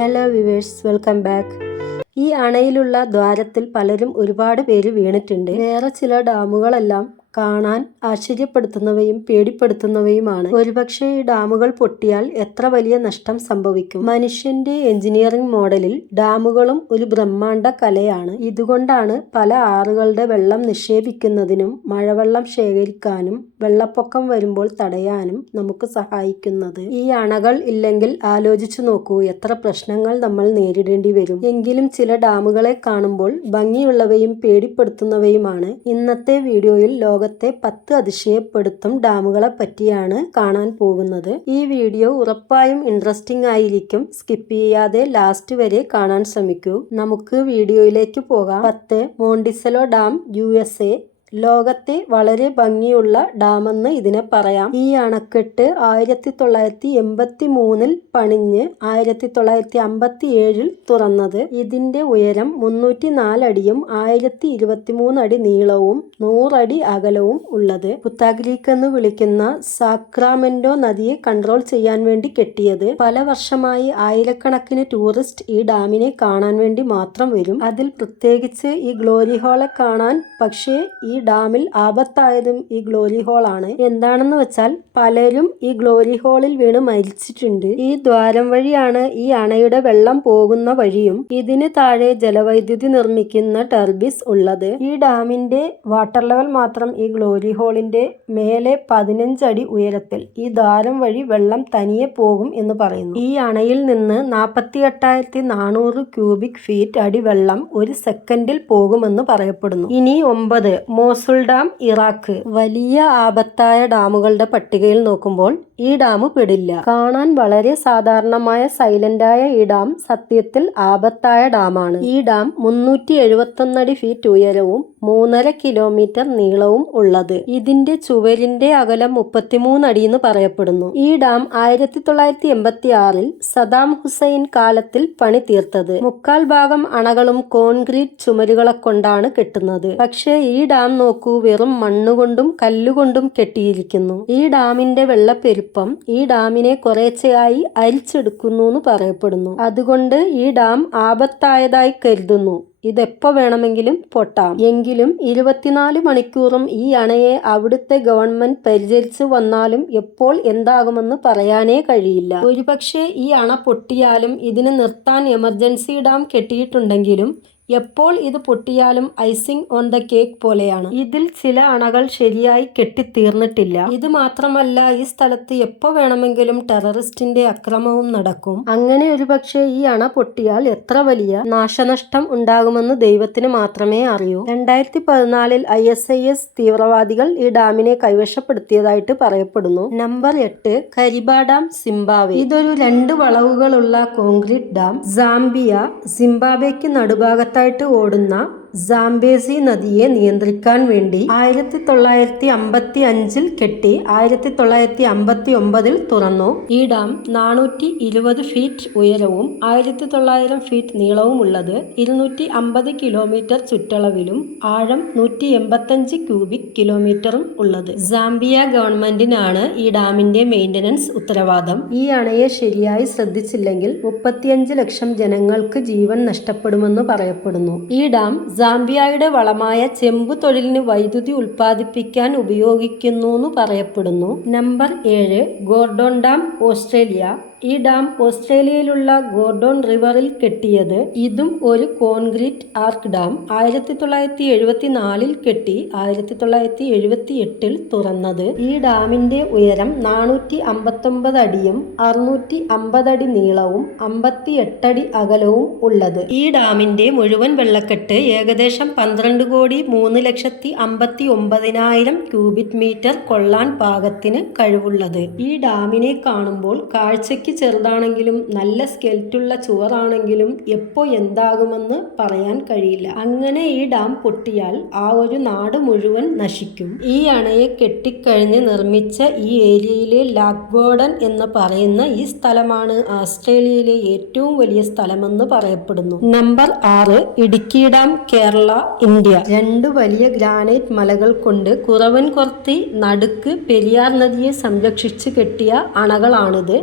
Hello viewers, welcome back. ഈ അണയിലുള്ള ദ്വാരത്തിൽ പലരും ഒരുപാട് പേര് വീണിട്ടുണ്ട്. വേറെ ചില ഡാമുകളെല്ലാം കാണാൻ ആശ്ചര്യപ്പെടുത്തുന്നവയും പേടിപ്പെടുത്തുന്നവയുമാണ്. ഒരുപക്ഷെ ഈ ഡാമുകൾ പൊട്ടിയാൽ എത്ര വലിയ നഷ്ടം സംഭവിക്കും. മനുഷ്യന്റെ എഞ്ചിനീയറിംഗ് മോഡലിൽ ഡാമുകളും ഒരു ബ്രഹ്മാണ്ഡ കലയാണ്. ഇതുകൊണ്ടാണ് പല ആറുകളുടെ വെള്ളം നിക്ഷേപിക്കുന്നതിനും മഴവെള്ളം ശേഖരിക്കാനും വെള്ളപ്പൊക്കം വരുമ്പോൾ തടയാനും നമുക്ക് സഹായിക്കുന്നത്. ഈ അണകൾ ഇല്ലെങ്കിൽ ആലോചിച്ചു നോക്കൂ, എത്ര പ്രശ്നങ്ങൾ നമ്മൾ നേരിടേണ്ടി വരും. എങ്കിലും ചില ഡാമുകളെ കാണുമ്പോൾ ഭംഗിയുള്ളവയും പേടിപ്പെടുത്തുന്നവയുമാണ്. ഇന്നത്തെ വീഡിയോയിൽ ലോകത്തെ 10 അതിശയപ്പെടുത്തും ഡാമുകളെ പറ്റിയാണ് കാണാൻ പോകുന്നത്. ഈ വീഡിയോ ഉറപ്പായും ഇൻട്രസ്റ്റിംഗ് ആയിരിക്കും. സ്കിപ്പ് ചെയ്യാതെ ലാസ്റ്റ് വരെ കാണാൻ ശ്രമിക്കൂ. നമുക്ക് വീഡിയോയിലേക്ക് പോകാം. 10. മോണ്ടിസെലോ ഡാം, USA. ലോകത്തെ വളരെ ഭംഗിയുള്ള ഡാമെന്ന് ഇതിനെ പറയാം. ഈ അണക്കെട്ട് 1983 പണിഞ്ഞ് 1957 തുറന്നത്. ഇതിന്റെ ഉയരം 304 അടിയും 1023 അടി നീളവും 100 അടി അകലവും ഉള്ളത്. പുത്താഗ്ലീക്ക് എന്ന് വിളിക്കുന്ന സാക്രാമെന്റോ നദിയെ കൺട്രോൾ ചെയ്യാൻ വേണ്ടി കെട്ടിയത്. പല വർഷമായി ആയിരക്കണക്കിന് ടൂറിസ്റ്റ് ഈ ഡാമിനെ കാണാൻ വേണ്ടി മാത്രം വരും. അതിൽ പ്രത്യേകിച്ച് ഈ ഗ്ലോറി ഹോളെ കാണാൻ. പക്ഷേ ഈ ഡാമിൽ ആപത്തായതും ഈ ഗ്ലോറി ഹോൾ ആണ്. എന്താണെന്ന് വെച്ചാൽ പലരും ഈ ഗ്ലോറി ഹോളിൽ വീണ് മരിച്ചിട്ടുണ്ട്. ഈ ദ്വാരം വഴിയാണ് ഈ അണയുടെ വെള്ളം പോകുന്ന വഴിയും ഇതിന് താഴെ ജലവൈദ്യുതി നിർമ്മിക്കുന്ന ടർബിസ് ഉള്ളത്. ഈ ഡാമിന്റെ വാട്ടർ ലെവൽ മാത്രം ഈ ഗ്ലോറി ഹോളിന്റെ മേലെ 15 അടി ഉയരത്തിൽ ഈ ദ്വാരം വഴി വെള്ളം തനിയെ പോകും എന്ന് പറയുന്നു. ഈ അണയിൽ നിന്ന് 48,400 ക്യൂബിക് ഫീറ്റ് അടി വെള്ളം ഒരു സെക്കൻഡിൽ പോകുമെന്ന് പറയപ്പെടുന്നു. ഇനി 9. മോസുൽ ഡാം, ഇറാഖ്. വലിയ ആപത്തായ ഡാമുകളുടെ പട്ടികയിൽ നോക്കുമ്പോൾ ഈ ഡാം പെടില്ല. കാണാൻ വളരെ സാധാരണമായ സൈലന്റായ ഈ ഡാം സത്യത്തിൽ ആപത്തായ ഡാമാണ്. ഈ ഡാം 371 അടി ഫീറ്റ് ഉയരവും 3.5 കിലോമീറ്റർ നീളവും ഉള്ളത്. ഇതിന്റെ ചുവരിന്റെ അകലം 33 അടി എന്ന് പറയപ്പെടുന്നു. ഈ ഡാം 1986 സദാം ഹുസൈൻ കാലത്തിൽ പണി തീർത്തത്. 3/4 ഭാഗം അണകളും കോൺക്രീറ്റ് ചുമരുകളെ കൊണ്ടാണ് കെട്ടുന്നത്. പക്ഷേ ഈ ഡാം നോക്കൂ, വെറും മണ്ണുകൊണ്ടും കല്ലുകൊണ്ടും കെട്ടിയിരിക്കുന്നു. ഈ ഡാമിന്റെ വെള്ളപ്പെരുപ്പം ഈ ഡാമിനെ കുറേശ്ശെയായി അരിച്ചെടുക്കുന്നു എന്ന് പറയപ്പെടുന്നു. അതുകൊണ്ട് ഈ ഡാം ആപത്തായതായി കരുതുന്നു. ഇതെപ്പോ വേണമെങ്കിലും പൊട്ടാം. എങ്കിലും 24 മണിക്കൂറും ഈ അണയെ അവിടുത്തെ ഗവൺമെന്റ് പരിചരിച്ചു വന്നാലും എപ്പോൾ എന്താകുമെന്ന് പറയാനേ കഴിയില്ല. ഒരുപക്ഷെ ഈ അണ പൊട്ടിയാലും ഇതിന് നിർത്താൻ എമർജൻസി ഡാം കെട്ടിയിട്ടുണ്ടെങ്കിലും എപ്പോൾ ഇത് പൊട്ടിയാലും ഐസിംഗ് ഓൺ ദ കേക്ക് പോലെയാണ്. ഇതിൽ ചില അണകൾ ശരിയായി കെട്ടിത്തീർന്നിട്ടില്ല. ഇത് മാത്രമല്ല, ഈ സ്ഥലത്ത് എപ്പോ വേണമെങ്കിലും ടെററിസ്റ്റിന്റെ അക്രമവും നടക്കും. അങ്ങനെ ഒരുപക്ഷെ ഈ അണ പൊട്ടിയാൽ എത്ര വലിയ നാശനഷ്ടം ഉണ്ടാകുമെന്ന് ദൈവത്തിന് മാത്രമേ അറിയൂ. 2014 ISIS തീവ്രവാദികൾ ഈ ഡാമിനെ കൈവശപ്പെടുത്തിയതായിട്ട് പറയപ്പെടുന്നു. നമ്പർ 8. Kariba dam, Zimbabwe. ഇതൊരു 2 വളവുകളുള്ള കോൺക്രീറ്റ് ഡാം. സാംബിയ, സിംബാബ്വെക്ക് നടുഭാഗത്ത് ഓടുന്ന സാംബേസി നദിയെ നിയന്ത്രിക്കാൻ വേണ്ടി 1955 കെട്ടി 1959 തുറന്നു. ഈ ഡാം 420 ഫീറ്റ് ഉയരവും 1900 ഫീറ്റ് നീളവും ഉള്ളത്. 250 കിലോമീറ്റർ ചുറ്റളവിലും ആഴം 185 ക്യൂബിക് കിലോമീറ്ററും ഉള്ളത്. സാംബിയ ഗവൺമെന്റിനാണ് ഈ ഡാമിന്റെ മെയിന്റനൻസ് ഉത്തരവാദം. ഈ അണയെ ശരിയായി ശ്രദ്ധിച്ചില്ലെങ്കിൽ 35 ലക്ഷം ജനങ്ങൾക്ക് ജീവൻ നഷ്ടപ്പെടുമെന്ന് പറയപ്പെടുന്നു. ഈ ഡാം സാംബിയയുടെ വളമായ ചെമ്പു തൊഴിലിന് വൈദ്യുതി ഉൽപ്പാദിപ്പിക്കാൻ ഉപയോഗിക്കുന്നു പറയപ്പെടുന്നു. നമ്പർ 7. Gordon dam, Australia. ഈ ഡാം ഓസ്ട്രേലിയയിലുള്ള ഗോർഡോൺ റിവറിൽ കെട്ടിയത്. ഇതും ഒരു കോൺക്രീറ്റ് ആർക്ക് ഡാം. 1974 കെട്ടി 1978 തുറന്നത്. ഈ ഡാമിന്റെ ഉയരം 459 അടിയും 650 അടി നീളവും 58 അടി അകലവും ഉള്ളത്. ഈ ഡാമിന്റെ മുഴുവൻ വെള്ളക്കെട്ട് ഏകദേശം 12,03,59,000 ക്യൂബിക് മീറ്റർ കൊള്ളാൻ പാകത്തിന് കഴിവുള്ളത്. ഈ ഡാമിനെ കാണുമ്പോൾ കാഴ്ചയ്ക്ക് ചെറുതാണെങ്കിലും നല്ല സ്കെൽറ്റുള്ള ചുവറാണെങ്കിലും എപ്പോ എന്താകുമെന്ന് പറയാൻ കഴിയില്ല. അങ്ങനെ ഈ ഡാം പൊട്ടിയാൽ ആ ഒരു നാട് മുഴുവൻ നശിക്കും. ഈ അണയെ കെട്ടിക്കഴിഞ്ഞ് നിർമ്മിച്ച ഈ ഏരിയയിലെ ലാക്ഗോർഡൻ എന്ന് പറയുന്ന ഈ സ്ഥലമാണ് ഓസ്ട്രേലിയയിലെ ഏറ്റവും വലിയ സ്ഥലമെന്ന് പറയപ്പെടുന്നു. Number 6. Idukki dam, Kerala, India. 2 വലിയ ഗ്രാനൈറ്റ് മലകൾ കൊണ്ട് കുറവൻ കൊർത്തി നടുക്ക് പെരിയാർ നദിയെ സംരക്ഷിച്ച് കെട്ടിയ അണകളാണിത്.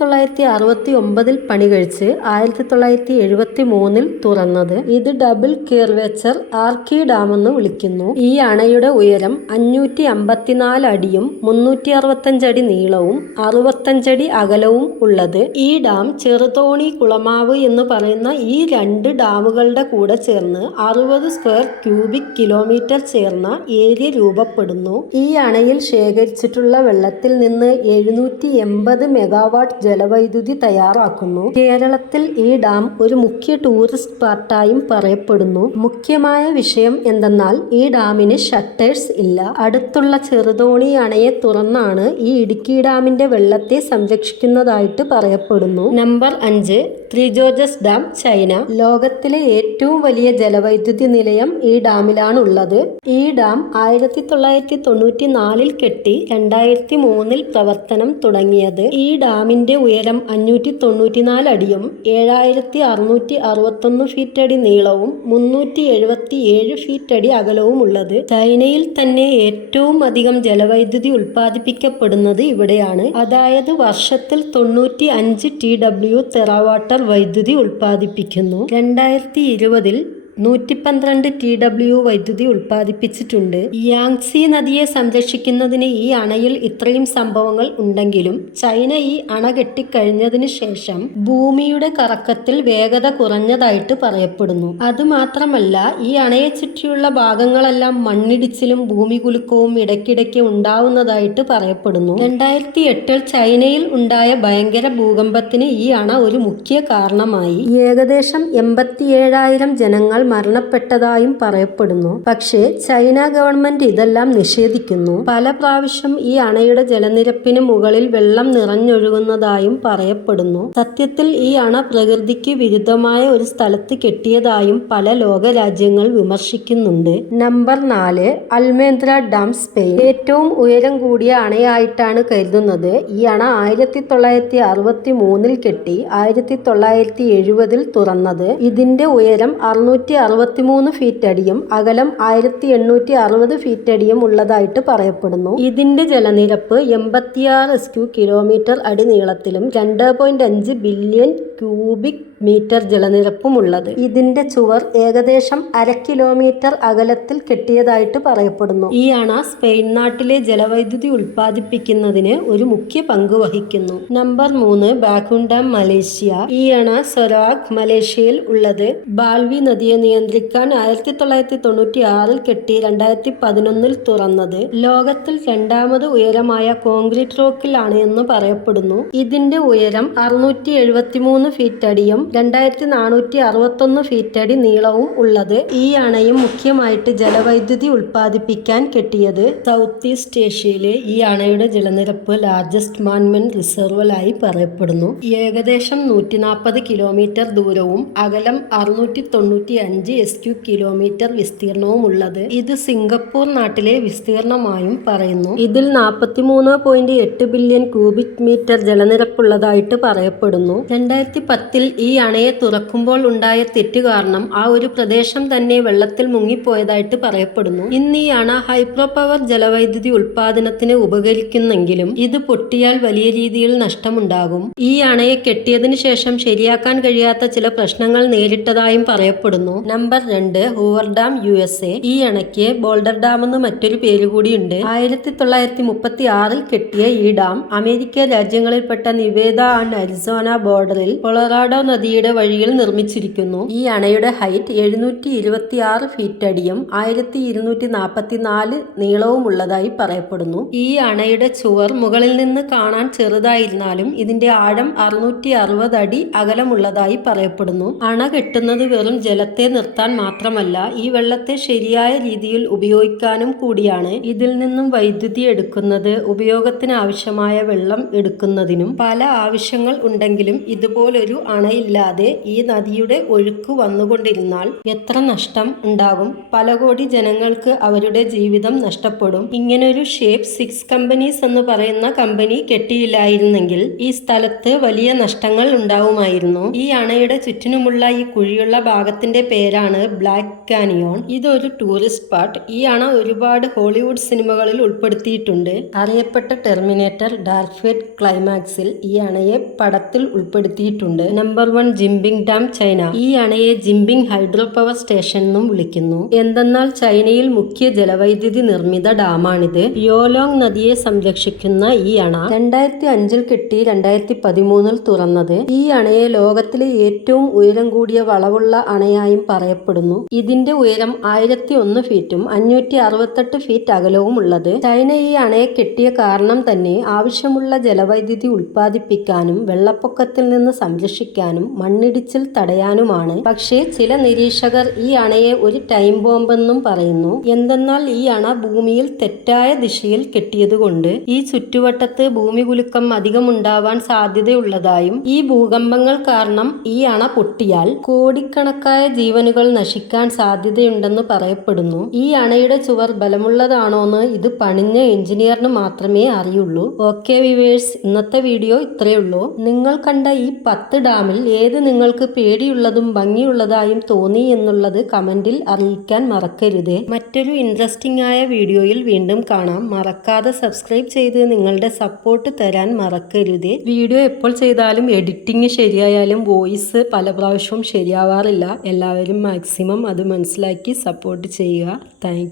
1969 പണി കഴിച്ച് 1973 തുറന്നത്. ഇത് ഡബിൾ കർവേച്ചർ ആർക്കി ഡാം എന്ന് വിളിക്കുന്നു. ഈ അണയുടെ ഉയരം 554 അടിയും 365 അടി നീളവും 65 അടി അകലവും ഉള്ളത്. ഈ ഡാം ചെറുതോണി കുളമാവ് എന്ന് പറയുന്ന ഈ രണ്ട് ഡാമുകളുടെ കൂടെ ചേർന്ന് 60 സ്ക്വയർ ക്യൂബിക് കിലോമീറ്റർ ചേർന്ന ഏരിയ രൂപപ്പെടുന്നു. ഈ അണയിൽ ശേഖരിച്ചിട്ടുള്ള വെള്ളത്തിൽ നിന്ന് 780 മെഗാവാട്ട് ജലവൈദ്യുതി തയ്യാറാക്കുന്നു. കേരളത്തിൽ ഈ ഡാം ഒരു മുഖ്യ ടൂറിസ്റ്റ് സ്പോട്ടായും പറയപ്പെടുന്നു. മുഖ്യമായ വിഷയം എന്തെന്നാൽ ഈ ഡാമിന് ഷട്ടേഴ്സ് ഇല്ല. അടുത്തുള്ള ചെറുതോണി അണയെ തുറന്നാണ് ഈ ഇടുക്കി ഡാമിന്റെ വെള്ളത്തെ സംരക്ഷിക്കുന്നതായിട്ട് പറയപ്പെടുന്നു. Number 5 three Georges dam, China. ലോകത്തിലെ ഏറ്റവും വലിയ ജലവൈദ്യുതി നിലയം ഈ ഡാമിലാണ് ഉള്ളത്. ഈ ഡാം 1994 കെട്ടി 2003 പ്രവർത്തനം തുടങ്ങിയത്. ഈ ഡാമിന്റെ ഉയരം 594 അടിയും 7661 ഫീറ്റ് അടി നീളവും 377 ഫീറ്റ് അടി അകലവും ഉള്ളത്. ചൈനയിൽ തന്നെ ഏറ്റവും അധികം ജലവൈദ്യുതി ഉൽപ്പാദിപ്പിക്കപ്പെടുന്നത് ഇവിടെയാണ്. അതായത് വർഷത്തിൽ 95 TW തെറാവാട്ടർ വൈദ്യുതി ഉൽപ്പാദിപ്പിക്കുന്നു. 2020 112 TW വൈദ്യുതി ഉൽപ്പാദിപ്പിച്ചിട്ടുണ്ട്. യാങ്സി നദിയെ സംരക്ഷിക്കുന്നതിന് ഈ അണയിൽ ഇത്രയും സംഭവങ്ങൾ ഉണ്ടെങ്കിലും ചൈന ഈ അണ കെട്ടിക്കഴിഞ്ഞതിന് ശേഷം ഭൂമിയുടെ കറക്കത്തിൽ വേഗത കുറഞ്ഞതായിട്ട് പറയപ്പെടുന്നു. അതുമാത്രമല്ല ഈ അണയെ ചുറ്റിയുള്ള ഭാഗങ്ങളെല്ലാം മണ്ണിടിച്ചിലും ഭൂമികുലുക്കവും ഇടയ്ക്കിടയ്ക്ക് ഉണ്ടാവുന്നതായിട്ട് പറയപ്പെടുന്നു. 2008 ചൈനയിൽ ഉണ്ടായ ഭയങ്കര ഭൂകമ്പത്തിന് ഈ അണ ഒരു മുഖ്യ കാരണമായി. ഏകദേശം 87,000 ജനങ്ങൾ മരണപ്പെട്ടതായും പറയപ്പെടുന്നു. പക്ഷേ ചൈന ഗവൺമെന്റ് ഇതെല്ലാം നിഷേധിക്കുന്നു. പല പ്രാവശ്യം ഈ അണയുടെ ജലനിരപ്പിന് മുകളിൽ വെള്ളം നിറഞ്ഞൊഴുകുന്നതായും പറയപ്പെടുന്നു. സത്യത്തിൽ ഈ അണ പ്രകൃതിക്ക് വിരുദ്ധമായ ഒരു സ്ഥലത്ത് കെട്ടിയതായും പല ലോകരാജ്യങ്ങൾ വിമർശിക്കുന്നുണ്ട്. Number 4 Almendra dam, Spain. ഏറ്റവും ഉയരം കൂടിയ അണയായിട്ടാണ് കരുതുന്നത്. ഈ അണ 1963 കെട്ടി 1970 തുറന്നത്. ഇതിന്റെ ഉയരം 663 ഫീറ്റ് അടിയും അകലം 1860 ഫീറ്റ് അടിയും ഉള്ളതായിട്ട് പറയപ്പെടുന്നു. ഇതിന്റെ ജലനിരപ്പ് 86 കിലോമീറ്റർ അടി നീളത്തിലും 2.5 ബില്യൺ ക്യൂബിക് മീറ്റർ ജലനിരപ്പുമുള്ളത്. ഇതിന്റെ ചുവർ ഏകദേശം 1/2 കിലോമീറ്റർ അകലത്തിൽ കെട്ടിയതായിട്ട് പറയപ്പെടുന്നു. ഈ അണ സ്പെയിൻ നാട്ടിലെ ജലവൈദ്യുതി ഉൽപ്പാദിപ്പിക്കുന്നതിന് ഒരു മുഖ്യ പങ്ക് വഹിക്കുന്നു. Number 3 Bakun dam, Malaysia. ഈ അണ സൊരാക്, മലേഷ്യയിൽ ഉള്ളത്. ബാൽവി നദിയെ നിയന്ത്രിക്കാൻ 1996 കെട്ടി 2011 തുറന്നത്. ലോകത്തിൽ രണ്ടാമത് ഉയരമായ കോൺക്രീറ്റ് റോക്കിലാണ് എന്ന് പറയപ്പെടുന്നു. ഇതിന്റെ ഉയരം 673 ഫീറ്റ് അടിയും 2461 ഫീറ്റ് അടി നീളവും ഉള്ളത്. ഈ അണയും മുഖ്യമായിട്ട് ജലവൈദ്യുതി ഉൽപ്പാദിപ്പിക്കാൻ കെട്ടിയത്. സൗത്ത് ഈസ്റ്റ് ഏഷ്യയിലെ ഈ അണയുടെ ജലനിരപ്പ് ലാർജസ്റ്റ് മാൻമെൻ റിസർവലായി പറയപ്പെടുന്നു. ഏകദേശം 140 കിലോമീറ്റർ ദൂരവും അകലം 695 കിലോമീറ്റർ വിസ്തീർണവും ഉള്ളത്. ഇത് സിംഗപ്പൂർ നാട്ടിലെ വിസ്തീർണമായും പറയുന്നു. ഇതിൽ 43.8 ബില്യൺ ക്യൂബിക് മീറ്റർ ജലനിരപ്പുള്ളതായിട്ട് പറയപ്പെടുന്നു. 2010 ഈ അണയെ തുറക്കുമ്പോൾ ഉണ്ടായ തെറ്റ് കാരണം ആ ഒരു പ്രദേശം തന്നെ വെള്ളത്തിൽ മുങ്ങിപ്പോയതായിട്ട് പറയപ്പെടുന്നു. ഇന്ന് ഈ അണ ഹൈഡ്രോ പവർ ജലവൈദ്യുതി ഉൽപാദനത്തിന് ഉപകരിക്കുന്നെങ്കിലും ഇത് പൊട്ടിയാൽ വലിയ രീതിയിൽ നഷ്ടമുണ്ടാകും. ഈ അണയെ കെട്ടിയതിനു ശേഷം ശരിയാക്കാൻ കഴിയാത്ത ചില പ്രശ്നങ്ങൾ നേരിട്ടതായും പറയപ്പെടുന്നു. Number 2 Hoover dam, USA. ഈ അണയ്ക്ക് ബോൾഡർ ഡാം എന്ന് മറ്റൊരു പേര് കൂടിയുണ്ട്. 1936 കെട്ടിയ ഈ ഡാം അമേരിക്ക രാജ്യങ്ങളിൽപ്പെട്ട നിവേദ ആൻഡ് അരിസോന ബോർഡറിൽ കൊളറാഡോ നദിയുടെ വഴിയിൽ നിർമ്മിച്ചിരിക്കുന്നു. ഈ അണയുടെ ഹൈറ്റ് 726 ഫീറ്റ് അടിയും 1244 നീളവും ഉള്ളതായി പറയപ്പെടുന്നു. ഈ അണയുടെ ചുവർ മുകളിൽ നിന്ന് കാണാൻ ചെറുതായിരുന്നാലും ഇതിന്റെ ആഴം 660 അടി അകലമുള്ളതായി പറയപ്പെടുന്നു. അണ കെട്ടുന്നത് വെറും ജലത്തെ നിർത്താൻ മാത്രമല്ല, ഈ വെള്ളത്തെ ശരിയായ രീതിയിൽ ഉപയോഗിക്കാനും കൂടിയാണ്. ഇതിൽ നിന്നും വൈദ്യുതി എടുക്കുന്നത് ഉപയോഗത്തിന് ആവശ്യമായ വെള്ളം എടുക്കുന്നതിനും പല ആവശ്യങ്ങൾ ഉണ്ടെങ്കിലും ഇതുപോലൊരു അണയില്ല ഇല്ലാതെ ഈ നദിയുടെ ഒഴുക്ക് വന്നുകൊണ്ടിരുന്നാൽ എത്ര നഷ്ടം ഉണ്ടാകും? പല കോടി ജനങ്ങൾക്ക് അവരുടെ ജീവിതം നഷ്ടപ്പെടും. ഇങ്ങനൊരു ഷേപ്പ് 6 കമ്പനീസ് എന്ന് പറയുന്ന കമ്പനി കെട്ടിയില്ലായിരുന്നെങ്കിൽ ഈ സ്ഥലത്ത് വലിയ നഷ്ടങ്ങൾ ഉണ്ടാവുമായിരുന്നു. ഈ അണയുടെ ചുറ്റിനുമുള്ള ഈ കുഴിയുള്ള ഭാഗത്തിന്റെ പേരാണ് ബ്ലാക്ക് കാനിയോൺ. ഇതൊരു ടൂറിസ്റ്റ് സ്പോട്ട്. ഈ അണ ഒരുപാട് ഹോളിവുഡ് സിനിമകളിൽ ഉൾപ്പെടുത്തിയിട്ടുണ്ട്. അറിയപ്പെട്ട ടെർമിനേറ്റർ ഡാർക്ക് ഫൈറ്റ് ക്ലൈമാക്സിൽ ഈ അണയെ പടത്തിൽ ഉൾപ്പെടുത്തിയിട്ടുണ്ട്. Number 1 Jinping dam, China. ഈ അണയെ ജിംബിങ് ഹൈഡ്രോ പവർ സ്റ്റേഷൻ എന്നും വിളിക്കുന്നു. എന്തെന്നാൽ ചൈനയിൽ മുഖ്യ ജലവൈദ്യുതി നിർമ്മിത ഡാമാണിത്. യോലോങ് നദിയെ സംരക്ഷിക്കുന്ന ഈ അണ 2005 കെട്ടി 2013 തുറന്നത്. ഈ അണയെ ലോകത്തിലെ ഏറ്റവും ഉയരം കൂടിയ വളവുള്ള അണയായും പറയപ്പെടുന്നു. ഇതിന്റെ ഉയരം 1001 ഫീറ്റും 568 ഫീറ്റ് അകലവും ഉള്ളത്. ചൈന ഈ അണയെ കെട്ടിയ കാരണം തന്നെ ആവശ്യമുള്ള ജലവൈദ്യുതി ഉൽപ്പാദിപ്പിക്കാനും വെള്ളപ്പൊക്കത്തിൽ നിന്ന് സംരക്ഷിക്കാനും മണ്ണിടിച്ചിൽ തടയാനുമാണ്. പക്ഷേ ചില നിരീക്ഷകർ ഈ അണയെ ഒരു ടൈം ബോംബെന്നും പറയുന്നു. എന്തെന്നാൽ ഈ അണ ഭൂമിയിൽ തെറ്റായ ദിശയിൽ കെട്ടിയതുകൊണ്ട് ഈ ചുറ്റുവട്ടത്ത് ഭൂമികുലുക്കം അധികമുണ്ടാവാൻ സാധ്യതയുള്ളതായും ഈ ഭൂകമ്പങ്ങൾ കാരണം ഈ അണ പൊട്ടിയാൽ കോടിക്കണക്കായ ജീവനുകൾ നശിക്കാൻ സാധ്യതയുണ്ടെന്ന് പറയപ്പെടുന്നു. ഈ അണയുടെ ചുവർ ബലമുള്ളതാണോന്ന് ഇത് പണിഞ്ഞ എഞ്ചിനീയറിന് മാത്രമേ അറിയുള്ളൂ. ഓക്കെ വ്യൂവേഴ്സ്, ഇന്നത്തെ വീഡിയോ ഇത്രയേ ഉള്ളൂ. നിങ്ങൾ കണ്ട ഈ 10 ഡാമിൽ ഏത് നിങ്ങൾക്ക് പേടിയുള്ളതും ഭംഗിയുള്ളതായും തോന്നി എന്നുള്ളത് കമന്റിൽ അറിയിക്കാൻ മറക്കരുത്. മറ്റൊരു ഇൻട്രസ്റ്റിംഗ് ആയ വീഡിയോയിൽ വീണ്ടും കാണാം. മറക്കാതെ സബ്സ്ക്രൈബ് ചെയ്ത് നിങ്ങളുടെ സപ്പോർട്ട് തരാൻ മറക്കരുത്. വീഡിയോ എപ്പോൾ ചെയ്താലും എഡിറ്റിംഗ് ശരിയായാലും വോയിസ് പല പ്രാവശ്യവും ശരിയാവാറില്ല. എല്ലാവരും മാക്സിമം അത് മനസ്സിലാക്കി സപ്പോർട്ട് ചെയ്യുക. Thank you.